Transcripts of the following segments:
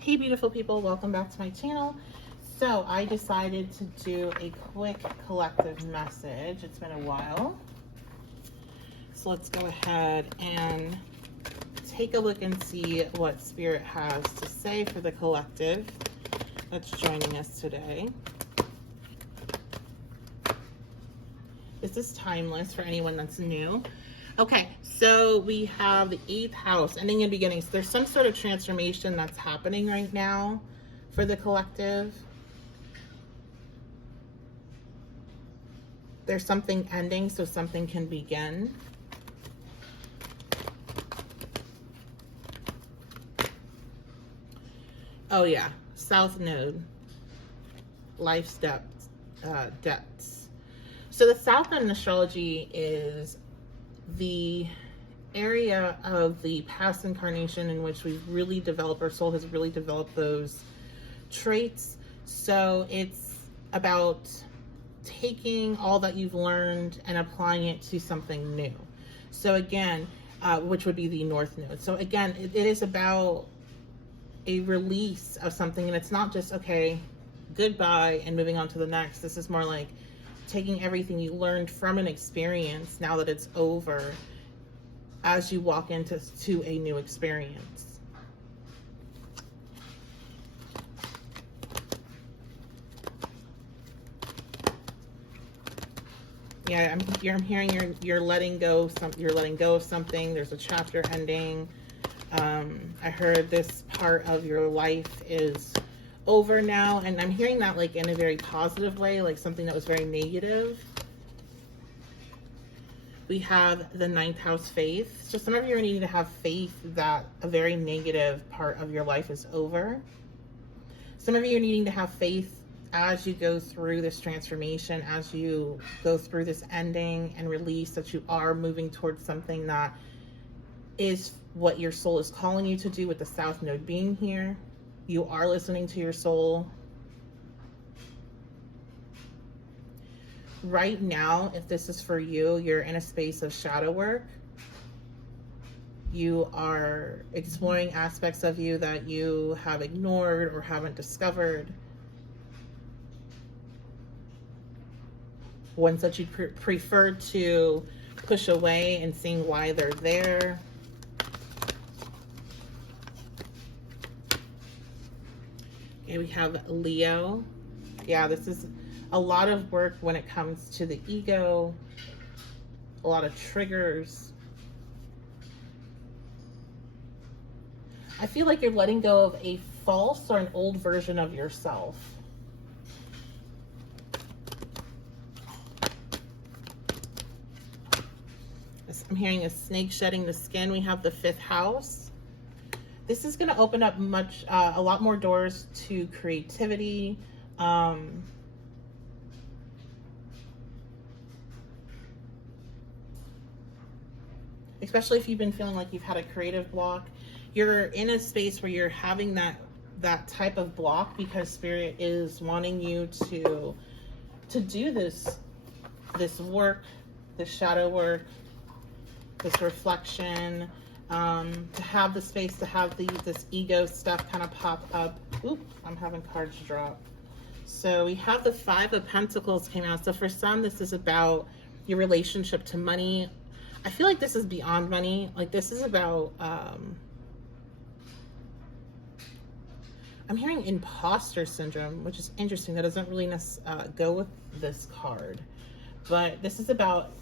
Hey beautiful people, welcome back to my channel. So I decided to do a quick collective message. It's been a while. So let's go ahead and take a look and see what Spirit has to say for the collective that's joining us today. This is timeless for anyone that's new. Okay, so we have the 8th house, ending and beginnings. So there's some sort of transformation that's happening right now for the collective. There's something ending so something can begin. Oh yeah, South Node, life's depths. So the South Node in astrology is the area of the past incarnation in which we've really developed, our soul has really developed those traits. So it's about taking all that you've learned and applying it to something new. So again, which would be the North Node. So again, it is about a release of something, and it's not just, okay, goodbye and moving on to the next. This is more like taking everything you learned from an experience, now that it's over, as you walk into a new experience. Yeah, I'm hearing you're letting go. You're letting go of something. There's a chapter ending. I heard this part of your life is over now, and I'm hearing that like in a very positive way, like something that was very negative. We have the 9th house, faith. So some of you are needing to have faith that a very negative part of your life is over. Some of you are needing to have faith as you go through this transformation, as you go through this ending and release, that you are moving towards something that is what your soul is calling you to do, with the South Node being here. You are listening to your soul. Right now, if this is for you, you're in a space of shadow work. You are exploring aspects of you that you have ignored or haven't discovered. Ones that you prefer to push away, and seeing why they're there. Okay, we have Leo. Yeah, this is a lot of work when it comes to the ego, a lot of triggers. I feel like you're letting go of a false or an old version of yourself. I'm hearing a snake shedding the skin. We have the 5th house. This is going to open up a lot more doors to creativity. Especially if you've been feeling like you've had a creative block. You're in a space where you're having that type of block because Spirit is wanting you to do this work, this shadow work, this reflection, to have the space to have this ego stuff kind of pop up. Oop, I'm having cards drop. So we have the 5 of Pentacles came out. So for some, this is about your relationship to money. I feel like this is beyond money. Like this is about, I'm hearing imposter syndrome, which is interesting. That doesn't really go with this card. But this is about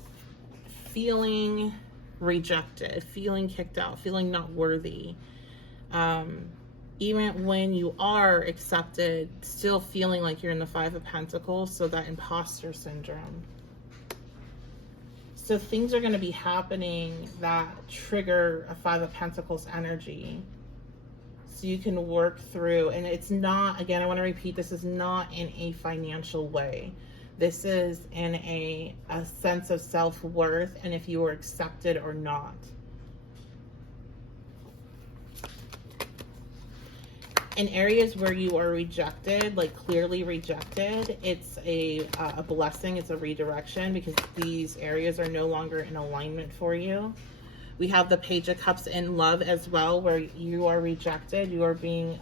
feeling rejected, feeling kicked out, feeling not worthy. Even when you are accepted, still feeling like you're in the 5 of Pentacles. So that imposter syndrome. So things are going to be happening that trigger a 5 of Pentacles energy. So you can work through, and it's not, again, I want to repeat, this is not in a financial way. This is in a sense of self-worth, and if you were accepted or not. In areas where you are rejected, like clearly rejected, it's a blessing, it's a redirection, because these areas are no longer in alignment for you. We have the Page of Cups in love as well, where you are rejected, you are being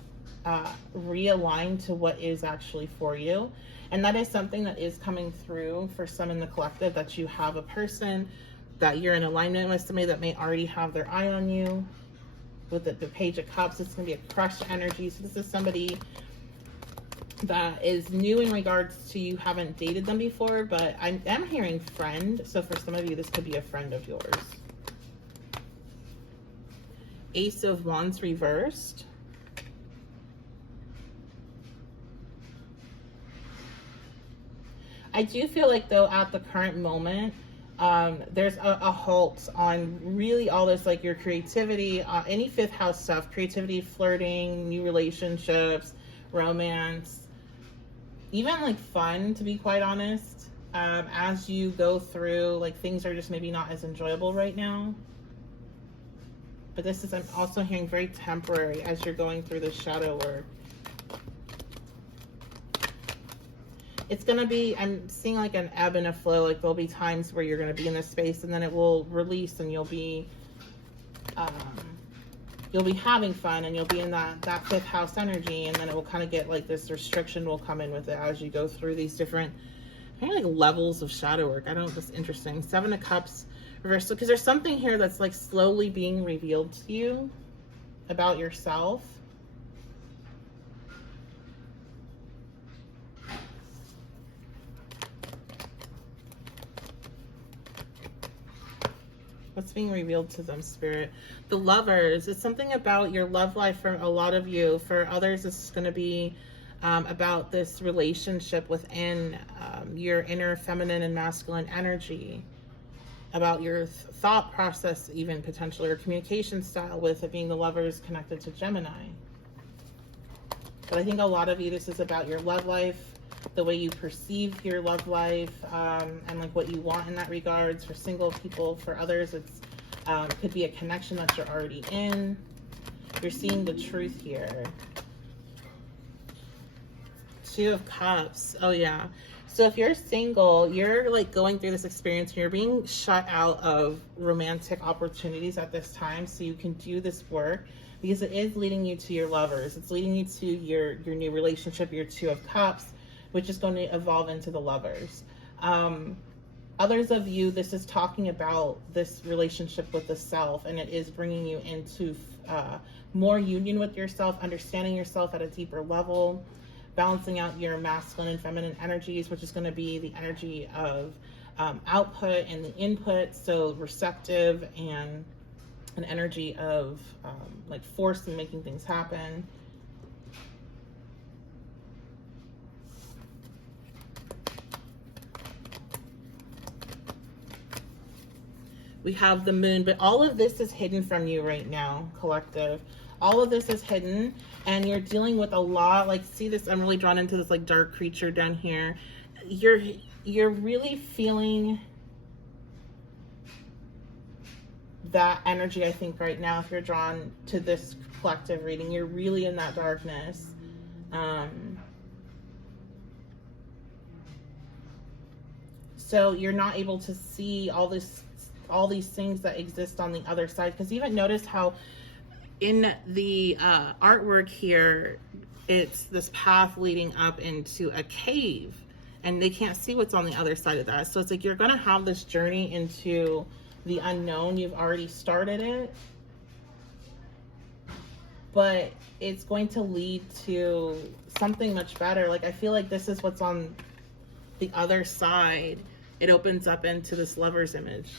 realign to what is actually for you. And that is something that is coming through for some in the collective, that you have a person that you're in alignment with, somebody that may already have their eye on you. With the Page of Cups, it's going to be a crush energy. So this is somebody that is new in regards to you haven't dated them before, but I am hearing friend. So for some of you, this could be a friend of yours. Ace of Wands reversed. I do feel like, though, at the current moment, there's a halt on really all this, like your creativity, any fifth house stuff, creativity, flirting, new relationships, romance, even like fun, to be quite honest. As you go through, like, things are just maybe not as enjoyable right now. But this is, I'm also hearing, very temporary as you're going through this shadow work. It's going to be, I'm seeing like an ebb and a flow. Like there'll be times where you're going to be in this space and then it will release and you'll be having fun and you'll be in that fifth house energy, and then it will kind of get like this restriction will come in with it as you go through these different kind of like levels of shadow work. I don't know, that's interesting. Seven of Cups reversed, because there's something here that's like slowly being revealed to you about yourself. What's being revealed to them, Spirit? The Lovers. It's something about your love life for a lot of you. For others, it's going to be about this relationship within your inner feminine and masculine energy. About your thought process, even potentially, or communication style, with it being the Lovers connected to Gemini. But I think a lot of you, this is about your love life, the way you perceive your love life, and like what you want in that regards. For single people, for others, it's could be a connection that you're already in. You're seeing the truth here. Two of Cups. Oh yeah. So if you're single, you're like going through this experience and you're being shut out of romantic opportunities at this time, so you can do this work, because it is leading you to your Lovers. It's leading you to your new relationship, your Two of Cups, which is going to evolve into the Lovers. Others of you, this is talking about this relationship with the self, and it is bringing you into more union with yourself, understanding yourself at a deeper level, balancing out your masculine and feminine energies, which is going to be the energy of output and the input, so receptive, and an energy of like force and making things happen. We have the Moon, but all of this is hidden from you right now, collective. All of this is hidden, and you're dealing with a lot. Like, see this? I'm really drawn into this like dark creature down here. You're really feeling that energy, I think, right now. If you're drawn to this collective reading, you're really in that darkness. So you're not able to see all these things that exist on the other side. Because even notice how in the artwork here, it's this path leading up into a cave, and they can't see what's on the other side of that. So it's like you're going to have this journey into the unknown. You've already started it, but it's going to lead to something much better. Like, I feel like this is what's on the other side. It opens up into this Lover's image.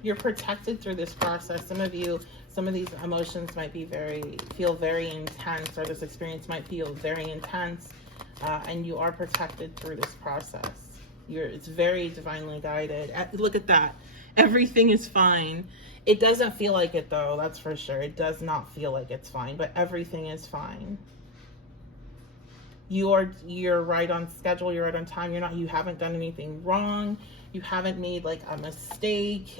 You're protected through this process. Some of you, some of these emotions might be feel very intense, or this experience might feel very intense, and you are protected through this process. It's very divinely guided. Look at that. Everything is fine. It doesn't feel like it, though. That's for sure. It does not feel like it's fine, but everything is fine. You're right on schedule. You're right on time. You haven't done anything wrong. You haven't made like a mistake.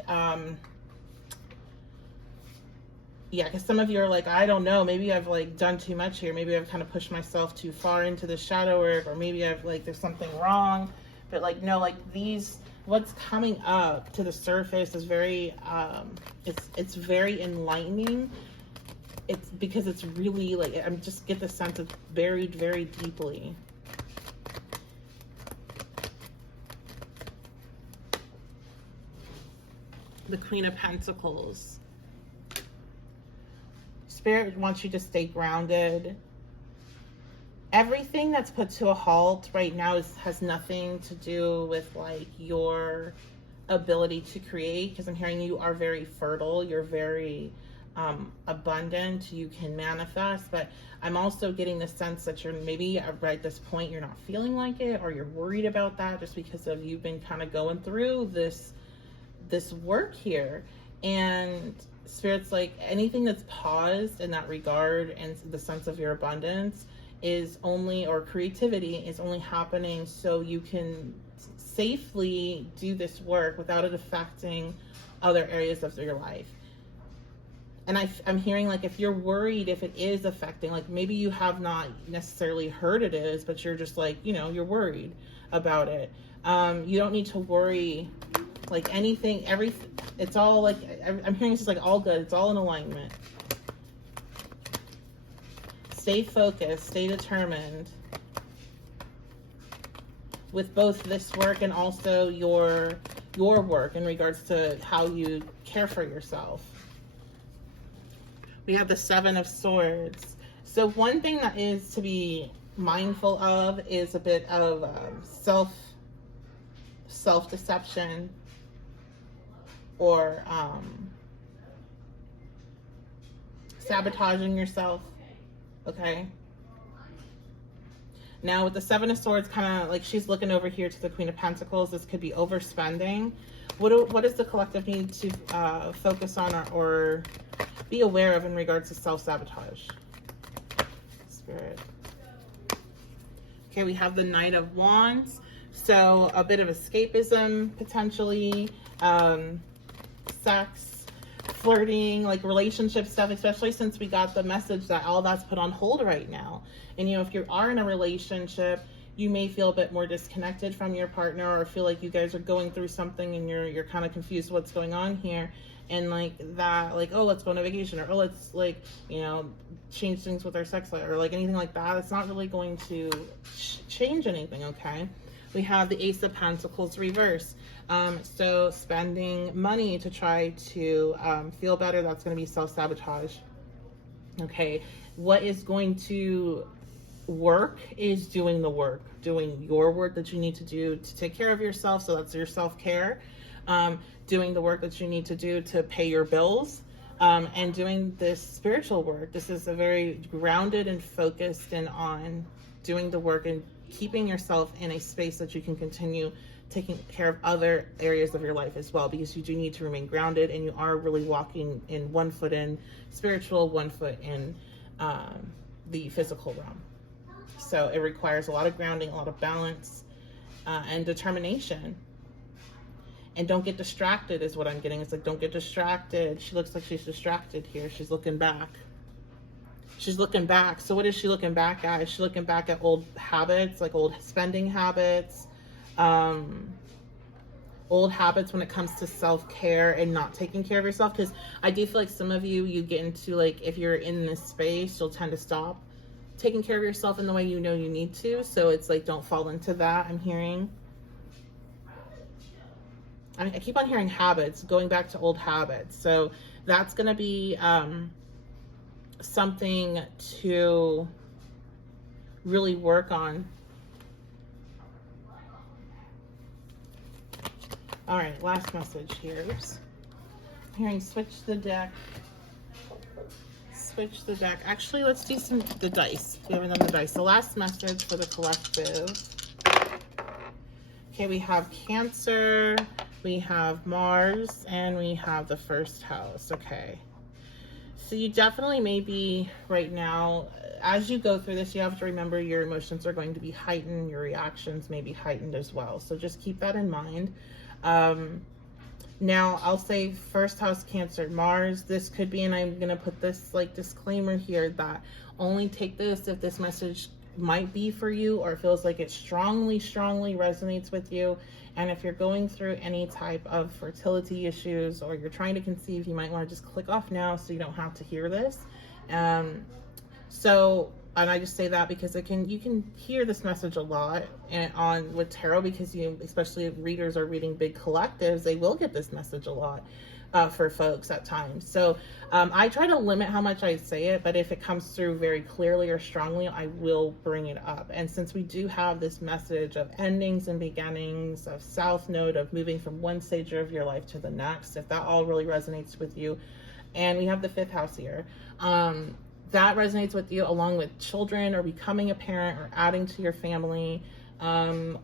Yeah, because some of you are like, I don't know, maybe I've like done too much here. Maybe I've kind of pushed myself too far into the shadow work, or maybe I've like, there's something wrong. But like, no, like these what's coming up to the surface is very, it's very enlightening. It's because it's really like, I just get the sense of buried very deeply. The Queen of Pentacles. Spirit wants you to stay grounded. Everything that's put to a halt right now has nothing to do with like your ability to create, because I'm hearing you are very fertile, you're very abundant, you can manifest, but I'm also getting the sense that you're maybe at this point you're not feeling like it, or you're worried about that just because of you've been kind of going through this work here. And Spirit's like, anything that's paused in that regard and the sense of your abundance is only, or creativity is only happening so you can safely do this work without it affecting other areas of your life. And I'm hearing like, if you're worried, if it is affecting, like maybe you have not necessarily heard it is, but you're just like, you know, you're worried about it. You don't need to worry, like anything, everything, it's all like, I'm hearing it's just like all good. It's all in alignment. Stay focused, stay determined with both this work and also your work in regards to how you care for yourself. We have the Seven of Swords. So one thing that is to be mindful of is a bit of self-deception, or sabotaging yourself. Okay. Now with the Seven of Swords, kind of like she's looking over here to the Queen of Pentacles. This could be overspending. What does the collective need to focus on or be aware of in regards to self-sabotage? Spirit. Okay, we have the Knight of Wands. So a bit of escapism, potentially, sex, flirting, like relationship stuff, especially since we got the message that all that's put on hold right now. And, you know, if you are in a relationship, you may feel a bit more disconnected from your partner, or feel like you guys are going through something and you're kind of confused what's going on here. And like that, like, oh, let's go on a vacation, or oh, let's like, you know, change things with our sex life, or like anything like that. It's not really going to change anything, okay? We have the Ace of Pentacles reverse. So spending money to try to feel better, that's going to be self-sabotage. Okay, what is going to work is doing the work, doing your work that you need to do to take care of yourself. So that's your self-care. Doing the work that you need to do to pay your bills, and doing this spiritual work. This is a very grounded and focused and on doing the work and keeping yourself in a space that you can continue taking care of other areas of your life as well, because you do need to remain grounded, and you are really walking in one foot in spiritual, one foot in the physical realm. So it requires a lot of grounding, a lot of balance, and determination. And don't get distracted is what I'm getting. It's like, don't get distracted. She looks like she's distracted here. She's looking back. She's looking back. So what is she looking back at? Is she looking back at old habits, like old spending habits, old habits when it comes to self-care and not taking care of yourself? Because I do feel like some of you get into, like, if you're in this space, you'll tend to stop taking care of yourself in the way you know you need to. So it's like, don't fall into that, I'm hearing. I keep on hearing habits, going back to old habits. So that's going to be something to really work on. All right, last message here. Oops. I'm hearing switch the deck. Switch the deck. Actually, let's do the dice. We haven't done the dice. The last message for the collective. Okay, we have Cancer, we have Mars, and we have the first house. Okay. So you definitely may be right now, as you go through this, you have to remember your emotions are going to be heightened. Your reactions may be heightened as well. So just keep that in mind. Now I'll say first house, Cancer, Mars. This could be, and I'm going to put this like disclaimer here, that only take this if this message might be for you, or feels like it strongly resonates with you, And if you're going through any type of fertility issues or you're trying to conceive, you might want to just click off now so you don't have to hear this. And I just say that because you can hear this message a lot on with tarot, because especially if readers are reading big collectives, they will get this message a lot for folks at times. So I try to limit how much I say it, but if it comes through very clearly or strongly, I will bring it up. And since we do have this message of endings and beginnings, of south node, of moving from one stage of your life to the next, if that all really resonates with you, and we have the 5th house here, that resonates with you, along with children or becoming a parent or adding to your family,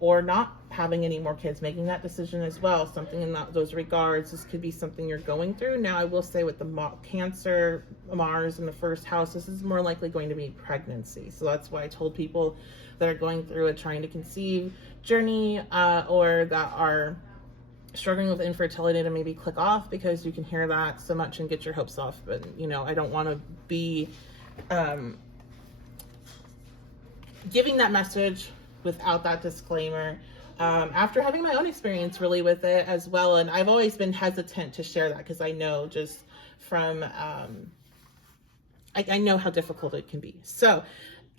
or not having any more kids, making that decision as well, something in those regards. This could be something you're going through. Now, I will say with the Cancer, Mars in the 1st house, this is more likely going to be pregnancy. So that's why I told people that are going through a trying to conceive journey, or that are struggling with infertility, to maybe click off, because you can hear that so much and get your hopes off. But I don't want to be giving that message without that disclaimer, after having my own experience really with it as well. And I've always been hesitant to share that, because I know just from I know how difficult it can be. So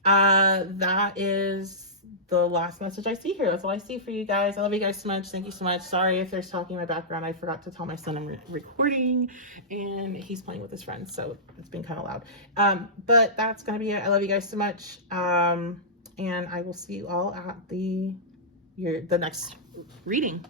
that is the last message I see here. That's all I see for you guys. I love you guys so much. Thank you so much. Sorry if there's talking in my background. I forgot to tell my son I'm recording, and he's playing with his friends, so it's been kind of loud. But that's gonna be it. I love you guys so much, and I will see you all at the next reading.